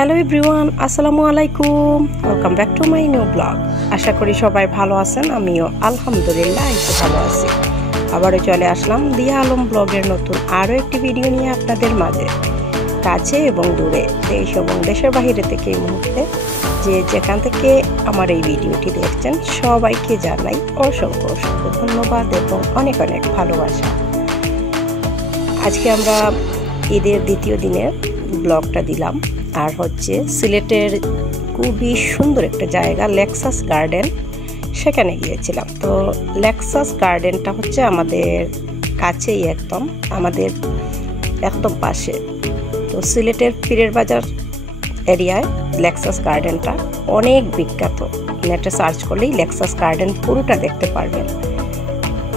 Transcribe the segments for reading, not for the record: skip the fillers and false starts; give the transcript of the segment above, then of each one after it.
Hello everyone, আসসালামু আলাইকুম। Welcome back to my new blog. আশা করি সবাই ভালো আছেন, আমিও আলহামদুলিল্লাহ একটু ভালো আছি। আবারও চলে আসলাম দিয়া আলম ব্লগের নতুন আরও একটি ভিডিও নিয়ে আপনাদের মাঝে। কাছে এবং দূরে, দেশ এবং দেশের বাহিরে থেকে এই মুহূর্তে যে যেখান থেকে আমার এই ভিডিওটি দেখছেন সবাইকে জানাই অসংখ্য অসংখ্য ধন্যবাদ এবং অনেক অনেক ভালোবাসা। আজকে আমরা ঈদের দ্বিতীয় দিনের ব্লগটা দিলাম। আর হচ্ছে সিলেটের খুবই সুন্দর একটা জায়গা লেক্সাস গার্ডেন, সেখানে গিয়েছিলাম। তো লেক্সাস গার্ডেনটা হচ্ছে আমাদের কাছেই, আমাদের একদম পাশে। তো সিলেটের পীরের বাজার এরিয়ায় লেক্সাস গার্ডেনটা অনেক বিখ্যাত। নেটে সার্চ করলেই লেক্সাস গার্ডেন পুরোটা দেখতে পারবেন।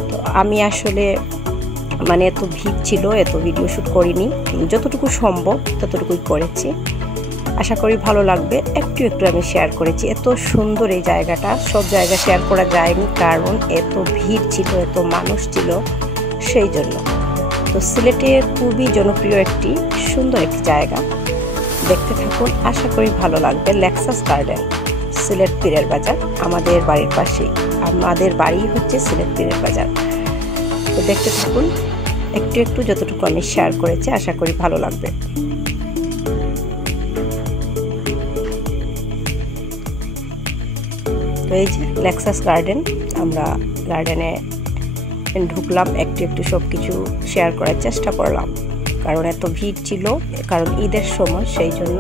তো আমি আসলে এত ভিড় ছিল, এত ভিডিও শ্যুট করিনি, যতটুকু সম্ভব ততটুকুই করেছি। আশা করি ভালো লাগবে। একটু আমি শেয়ার করেছি। এত সুন্দর এই জায়গাটা, সব জায়গা শেয়ার করা যায়নি কারণ এত ভিড় ছিল, এত মানুষ ছিল, সেই জন্য। তো সিলেটের খুবই জনপ্রিয় একটি সুন্দর একটি জায়গা, দেখতে থাকুন, আশা করি ভালো লাগবে। লেক্সাস গার্ডেন, সিলেট পীরের বাজার, আমাদের বাড়ির পাশেই। আমাদের বাড়ি হচ্ছে সিলেট পীরের বাজার। তো দেখতে থাকুন, একটু যতটুকু আমি শেয়ার করেছি, আশা করি ভালো লাগবে। তো এই যে লেক্সাস গার্ডেন, আমরা গার্ডেনে ঢুকলাম, একটু সব কিছু শেয়ার করার চেষ্টা করলাম কারণ এত ভিড় ছিল, কারণ ঈদের সময়, সেই জন্য।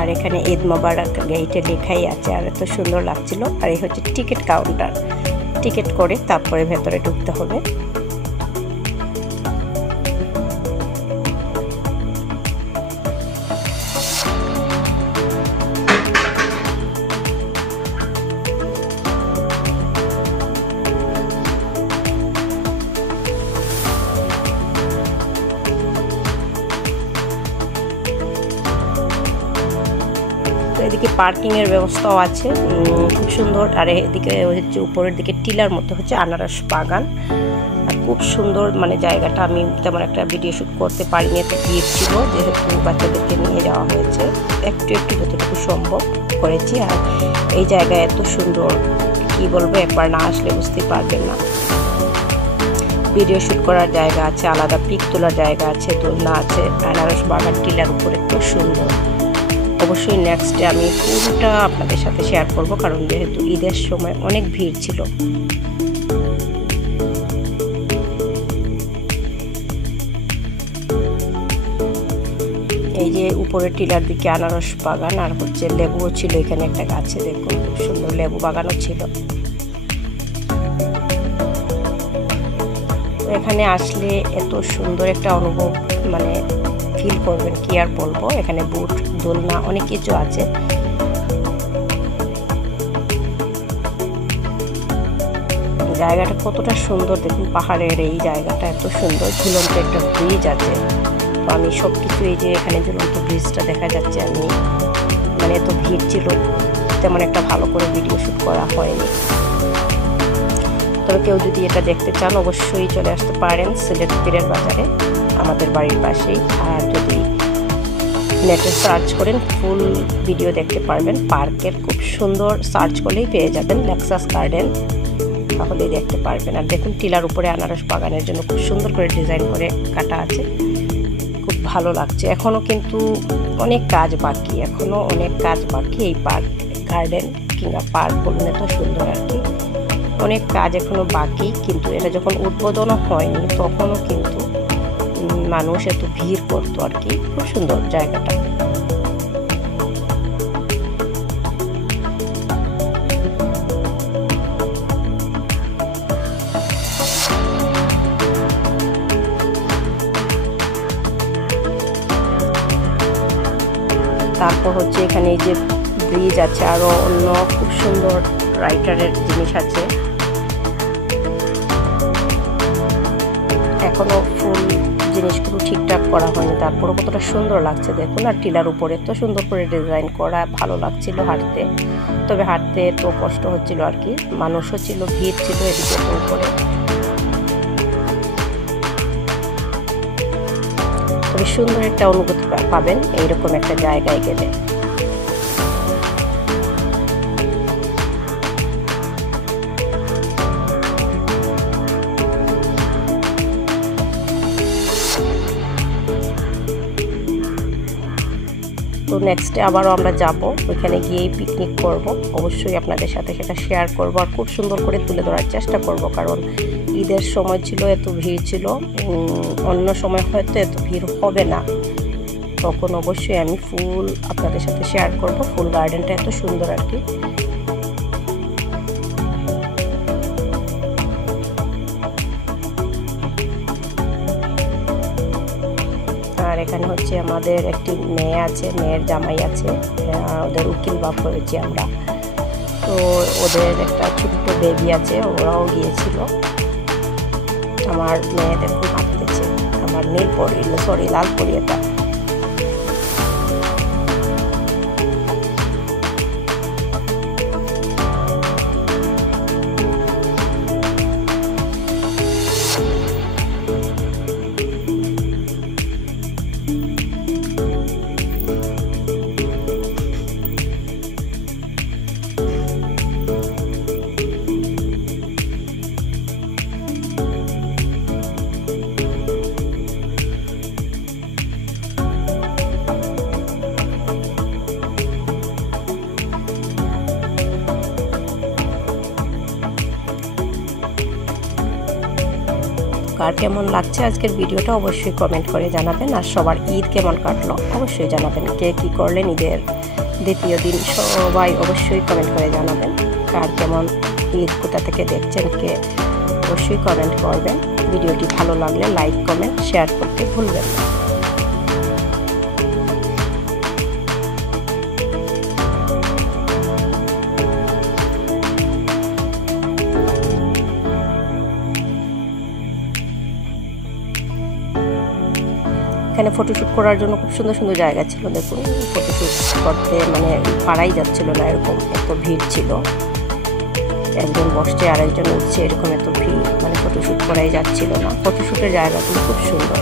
আর এখানে ঈদ মোবারক গেটে লেখাই আছে, আর এত সুন্দর লাগছিল। আর এই হচ্ছে টিকিট কাউন্টার, টিকিট করে তারপরে ভেতরে ঢুকতে হবে। এদিকে পার্কিং এর ব্যবস্থাও আছে, খুব সুন্দর। আর এদিকে হচ্ছে উপরের দিকে টিলার মতো হচ্ছে আনারস বাগান, আর খুব সুন্দর জায়গাটা। আমি তেমন একটা ভিডিও শ্যুট করতে পারিনি, এত ভিড় ছিল, যেহেতু বাচ্চাদেরকে নিয়ে যাওয়া হয়েছে। একটু যতটুকু সম্ভব করেছি। আর এই জায়গায় এত সুন্দর, কি বলবো, একবার না আসলে বুঝতেই পারবেন না। ভিডিও শ্যুট করার জায়গা আছে, আলাদা পিক তোলার জায়গা আছে, দোলনা আছে, আনারস বাগান টিলার উপরে, খুব সুন্দর। অবশ্যই নেক্সটে আমি পুরোটা আপনাদের সাথে শেয়ার করব কারণ যেহেতু ঈদের সময় অনেক ভিড় ছিল। এই যে উপরের টিলার দিকে আনারস বাগান, আর হচ্ছে লেবুও ছিল এখানে একটা গাছে, দেখুন খুব সুন্দর লেবু বাগানও ছিল। এখানে আসলে এত সুন্দর একটা অনুভব ফিল করবেন, কি আর বলবো। এখানে বুট, দোলনা, অনেক কিছু আছে। জায়গাটা কতটা সুন্দর দেখুন, পাহাড়ের এই জায়গাটা এত সুন্দর। ঝুলন্ত একটা ব্রিজ আছে। তো আমি সব কিছু, এই যে এখানে ঝুলন্ত ব্রিজটা দেখা যাচ্ছে, আমি এত ভিড় ছিল, তেমন একটা ভালো করে ভিডিও শ্যুট করা হয়নি। তবে কেউ যদি এটা দেখতে চান অবশ্যই চলে আসতে পারেন সিলেট পীরের বাজারে, আমাদের বাড়ির পাশেই। আর যদি নেটে সার্চ করেন ফুল ভিডিও দেখতে পারবেন। পার্কের খুব সুন্দর, সার্চ করলেই পেয়ে যাবেন লেক্সাস গার্ডেন, তাহলেই দেখতে পারবেন। আর দেখুন টিলার উপরে আনারস বাগানের জন্য খুব সুন্দর করে ডিজাইন করে কাটা আছে, খুব ভালো লাগছে। এখনও কিন্তু অনেক কাজ বাকি, এই পার্ক গার্ডেন কিংবা পার্ক বলুন, এত সুন্দর আর কি। অনেক কাজ এখনো বাকি, কিন্তু এটা যখন উদ্বোধনও হয়নি তখনও কিন্তু মানুষ এত ভিড় করতো আর কি। খুব সুন্দর জায়গাটা। তারপর হচ্ছে এখানে এই যে ব্রিজ আছে, আরো অন্য খুব সুন্দর রাইটারের জিনিস আছে। এখনো ফুল জিনিসগুলো ঠিকঠাক করা হয়নি, তারপরও কতটা সুন্দর লাগছে দেখুন। আর টিলার উপরে এত সুন্দর করে ডিজাইন করা, ভালো লাগছিল হাঁটতে। তবে হাঁটতে তো কষ্ট হচ্ছিল আর কি, মানুষও ছিল, ভিড় ছিল এদিকে তো উপরে। তো খুবই সুন্দর একটা অনুভূতি পাবেন এইরকম একটা জায়গায় গেলে। তো নেক্সটে আবারও আমরা যাব, ওইখানে গিয়েই পিকনিক করব। অবশ্যই আপনাদের সাথে সেটা শেয়ার করব আর খুব সুন্দর করে তুলে ধরার চেষ্টা করব, কারণ ঈদের সময় ছিল, এত ভিড় ছিল। অন্য সময় হয়তো এত ভিড় হবে না, তখন অবশ্যই আমি ফুল আপনাদের সাথে শেয়ার করব। ফুল গার্ডেনটা এত সুন্দর আর কি। আর এখানে হচ্ছে আমাদের একটি মেয়ে আছে, মেয়ের জামাই আছে, ওদের উকিল বাপ হয়েছি আমরা। তো ওদের একটা ছোট্ট বেবি আছে, ওরাও গিয়েছিল। আমার মেয়ে দেখুন হাঁটতেছে, আমার লাল পরিয়েটা। কার কেমন লাগছে আজকের ভিডিওটা অবশ্যই কমেন্ট করে জানাবেন। আর সবার ঈদ কেমন কাটলো অবশ্যই জানাবেন। কে কী করলেন ঈদের দ্বিতীয় দিন সবাই অবশ্যই কমেন্ট করে জানাবেন। কার কেমন ঈদ, কোথা থেকে দেখছেন কে, অবশ্যই কমেন্ট করবেন। ভিডিওটি ভালো লাগলে লাইক কমেন্ট শেয়ার করতে ভুলবেন না। এখানে ফটোশ্যুট করার জন্য খুব সুন্দর সুন্দর জায়গা ছিল। দেখুন ফটোশ্যুট করতে মানে পারাই যাচ্ছিল না, এরকম এত ভিড় ছিল। একজন বসছে আর একজন উঠছে, এরকম এত ভিড়, মানে ফটোশ্যুট করাই যাচ্ছিল না। ফটোশ্যুটের জায়গাগুলো খুব সুন্দর।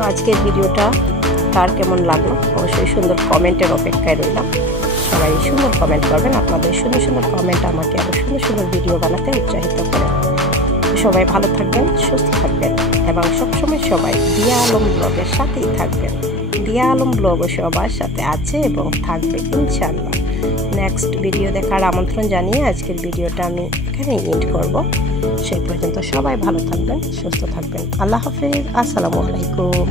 তো আজকের ভিডিওটা কার কেমন লাগলো অবশ্যই সুন্দর কমেন্টের অপেক্ষায় রইলাম। সবাই সুন্দর কমেন্ট করবেন, আপনাদের সুন্দর সুন্দর কমেন্ট আমাকে আরও সুন্দর সুন্দর ভিডিও বানাতে উৎসাহিত করে। সবাই ভালো থাকবেন, সুস্থ থাকবেন এবং সবসময় সবাই দিয়া আলম ব্লগের সাথেই থাকবেন। দিয়া আলম ব্লগও সবার সাথে আছে এবং থাকবে ইনশাআল্লাহ। নেক্সট ভিডিও দেখার আমন্ত্রণ জানিয়ে আজকের ভিডিওটা আমি এখানেই এন্ড করব। সেই পর্যন্ত সবাই ভালো থাকবেন, সুস্থ থাকবেন। আল্লাহ হাফেজ, আসসালামু আলাইকুম।